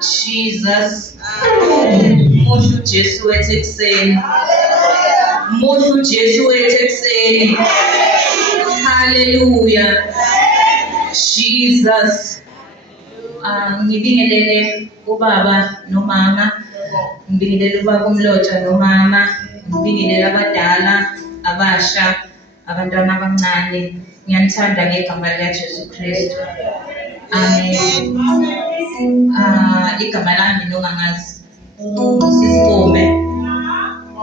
Jesus. Musho Jesu wethu ekuseni. Musho Jesu wethu ekuseni. Hallelujah. Jesus. Ngibingelele ubaba nomama. Ngibingelele ubaba uMlotshwa nomama. Ngibingelele abadala, abasha, abantwana abancane. Ngiyanithanda ngegama likaJesu Kristu. Amen. Igama lami nongangazi. Sisibome.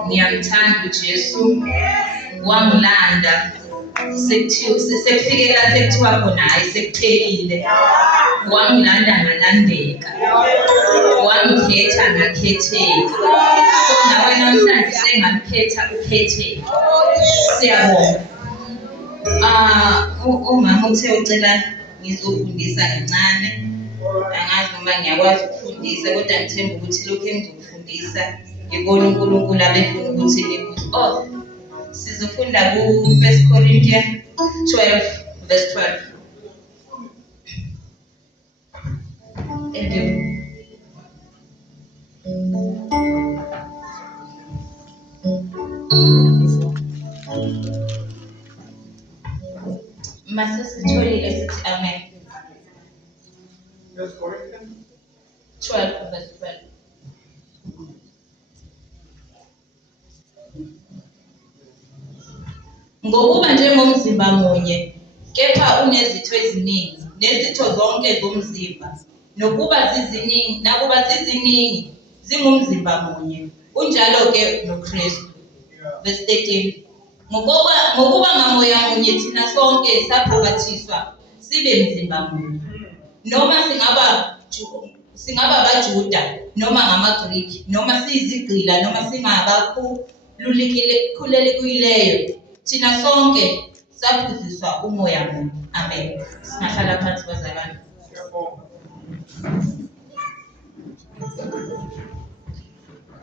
Ngiyamthanda uJesu. Wangilanda. Sekufike la sekuthiwa khona hayi sekuphelile. Wangilanda ngalandeka. Wangikhetha ngakhetheka. So nawe namhlanje sengamkhetha ukhetheke. Siyabonga. Umama uthe ucela ngizofundisa kancane. Angazi noma ngiyakwazi ukufundisa kodwa ngithemba ukuthi lokho engizofundisa ngibona uNkulunkulu abefuna ukuthi nikuthi. Sizofunda ku 1 Corinthians 12 verse 12. Masisitholile sithi amen. 1 Corinthians 12 verse 12. Ngokuba njengomzimba munye, kepha unezitho eziningi, nezitho zonke zomzimba, nakuba ziziningi, zingumzimba munye. Unjalo ke noKristu. Verse 13. Ngokuba ngamoya munye thina sonke saphakathiswa sibe mzimba munye. Noma singaba abaJuda, noma ngamaGriki, noma siyizigqila, noma singabakhululekileyo. Thina sonke saphuziswa umoya munye. Amen. Singahlala phansi bazalwane.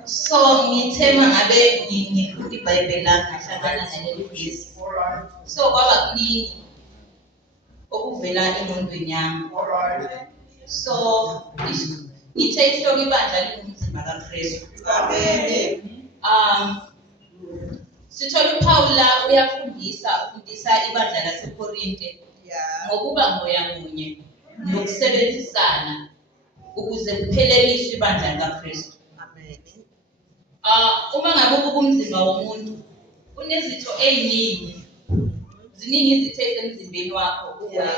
So ngithema ngabe ngifunda iBhayibheli lami ngahlangana naleli vesi. So kwaba kuningi okuvela engqondweni yami. So ngithe isihloko ibandla lingumzimba kaKristu. Amen. Sithola uPaul la ufundisa ibandla laseKorinte ngokuba moya munye nokusebenzisana ukuze kupheleliswe ibandla likaKristu. Amen. Uma ngabe ubuka umzimba womuntu unezitho eziningi. Ziningi izitho emzimbeni wakho uwedwa.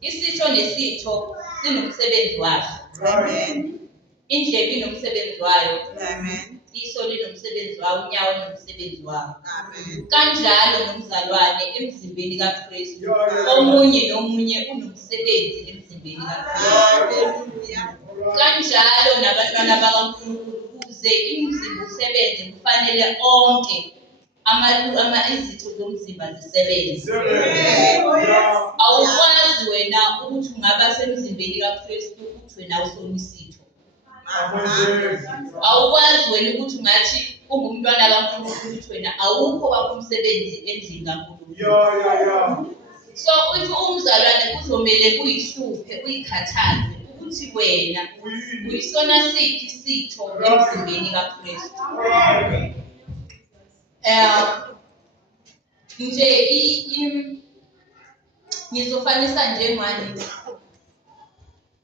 Isitho nesitho sinomsebenzi waso. Amen. Indlebe inomsebenzi wayo. Amen. Iso linomsebenzi wawo, unyawo linomsebenzi wawo. Amen. Kanjalo nomzalwane emzimbeni kaKristu. Omunye nomunye unomsebenzi emzimbeni kaKristu. Haleluya. Kanjalo nabantwana bakaNkulunkulu ukuze imizimba usebenze kufanele onke izitho zomzimba zisebenze. Awukwazi wena ukuthi ungaba semzimbeni kaKristu ukuthi wena usonisitho. Awukwazi wena ukuthi ungathi ungumntwana kaNkulunkulu ukuthi wena awukho wakho umsebenzi endlini kaNkulunkulu. So if umzalwane kuzomela kuyihluphe uyikhathaze ukuthi wena uyisona siphi isitho emzimbeni kaKristu. Nje ngizofanisa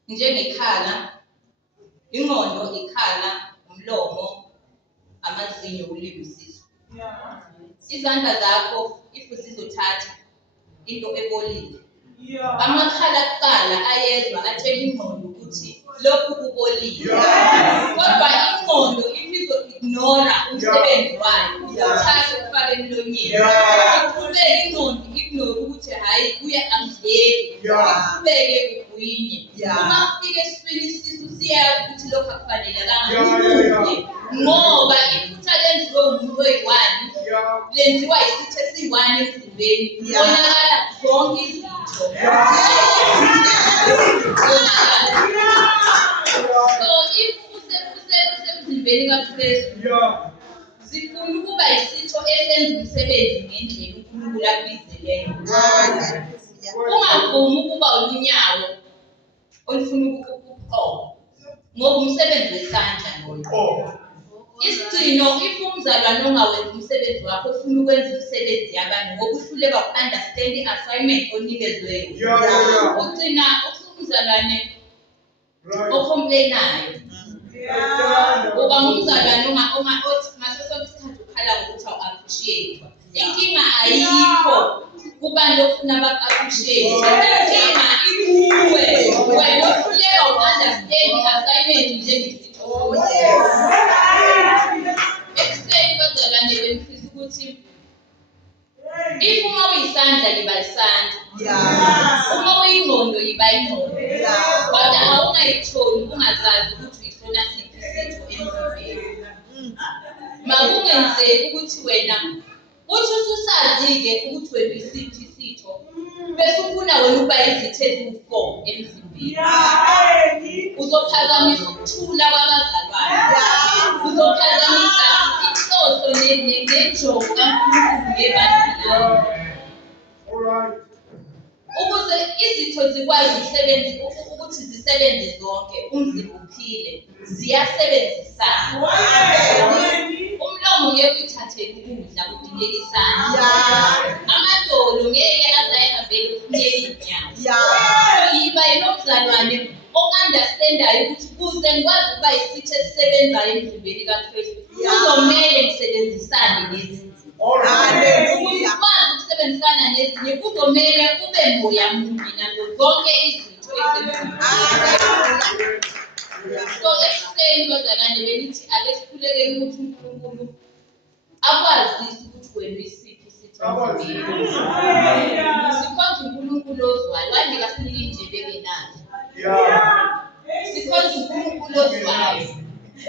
njengekhala, ingqondo, ikhala, umlomo, amazinyo, ulimi, isisu. Izandla zakho if zizothatha into ebolile. Amakhala kuqala ayezwa atshela ingqondo ukuthi lokhu kubolile. Kodwa ingqondo ignora umsebenzi wayo, uthatha ufake emlonyeni. Iqhubeke ingqondo ignore ukuthi hayi kuya angidleki. Iqhubeke ugwinye. Uma kufika esifini isisu siyazi ukuthi lokhu akufanelekanga. Ngoba iphutha lenziwe umuntu oyi-1 lenziwa isitho esi-1 emzimbeni. Bonakala zonke izitho. So if usemzimbeni kaKristu zifuna ukuba isitho esenza umsebenzi ngendlela uNkulunkulu akubizeleyo. Ungavumi ukuba ulunyawo olufuna ngoba umsebenzi wesandla loyo. Isigcino if umzalwane ongawenza umsebenzi wakho ufuna ukwenza imisebenzi yabanye ngoba uhluleka ku-understand i-assignment onikeziweyo. Ugcina umzalwane ocomplainayo. Uba ngumzalwane othi ngaso sonke isikhathi ukhala ngokuthi awu-appreciate-wa. Inkinga ayikho kubantu ofuna baku-appreciate. Inkinga ikuwe wena ohluleka uku-understand i-assignment njengesitho. Ekuseni bazalwane bengifisa ukuthi if uma uyisandla liba isandla, uma uyingqondo yiba ingqondo, kodwa awungayitholi ungazazi ukuthi uyisona siphi isitho emzimbeni. Makungenzeki ukuthi wena uthi ususazi-ke ukuthi wena uyisiphi isitho bese ufuna wena ukuba izitho eziwu-4 emzimbeni. Uzophazamisa ukuthula kwabazalwane, uzophazamisa inhloso nenjongo kaNkulunkulu ngebandla. Ukuze izitho zikwazi ukuthi zisebenze zonke, umzimba uphile, ziyasebenzisana. Umlomo ngeke uyithathele ukudla kudingeka isandla. Amadolo ngeke azayihambele ukuphunyela iy'nyawo. Yiba yilomzalwane o-understand-ayo ukuthi kuze ngikwazi ukuba isitho esisebenzayo emzimbeni kaKristu kuzomele ngisebenzisane nezinye. Ukuze ukwazi ukusebenzisana nezinye kuzomele ube moya munye nazo zonke izitho esemzimbeni. So ekuseni bazalwane benithi ake sikhulekele ukuthi uNkulunkulu akwazise ukuthi wena uyisiphi isitho emzimbeni. Sikhonza uNkulunkulu ozwayo, wandika sinike indlebe nazo. Sikhonza uNkulunkulu ozwayo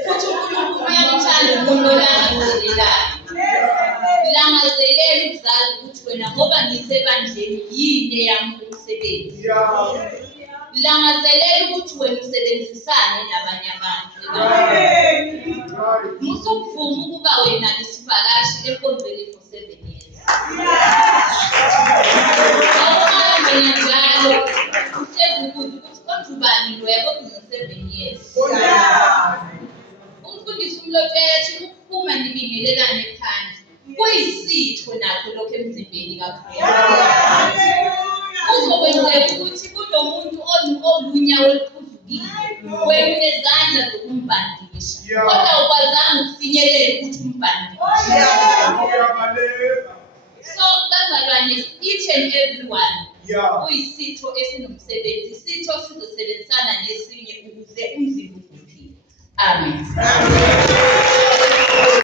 futhi uNkulunkulu uyamthanda umuntu olangazelelayo. Langazelela ukuzazi ukuthi wena ngoba ngisebandleni yini eyami umsebenzi. Langazelela ukuthi wena usebenzisane nabanye abantu. Musukuvuma ukuba wena isivakashi enkonzweni for 7 years. Awuhambe njalo uhlezi ukuze ukuthi konje ubani loya kodwa ngo-7 years. Umfundisi uMlotshela ukuphuma nibingelelane phandle kuyisitho nakho lokho emzimbeni kaKristu. Kuzokwenzeka ukuthi kunomuntu olunyawo oluphuzukile, wena unezandla zokumbhandisha, kodwa ukwazanga ukufinyelela ukuthi umbhandishe. So bazalwane, each and everyone uyisitho esinomsebenzi, isitho sizosebenzisana nesinye ukuze umzimba uphile. Amen.